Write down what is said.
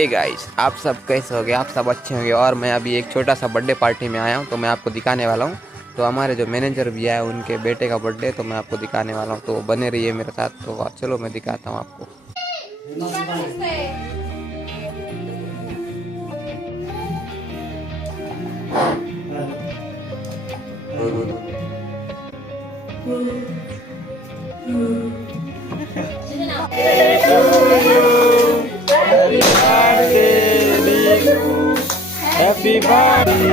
Hey guys, आप सब कैसे हो गए? आप सब अच्छे होंगे। और मैं अभी एक छोटा सा बर्थडे पार्टी में आया हूँ, तो मैं आपको दिखाने वाला हूँ। तो हमारे जो मैनेजर भैया है उनके बेटे का बर्थडे, तो मैं आपको दिखाने वाला हूँ। तो बने रहिए मेरे साथ। तो चलो मैं दिखाता हूँ आपको। Happy birthday.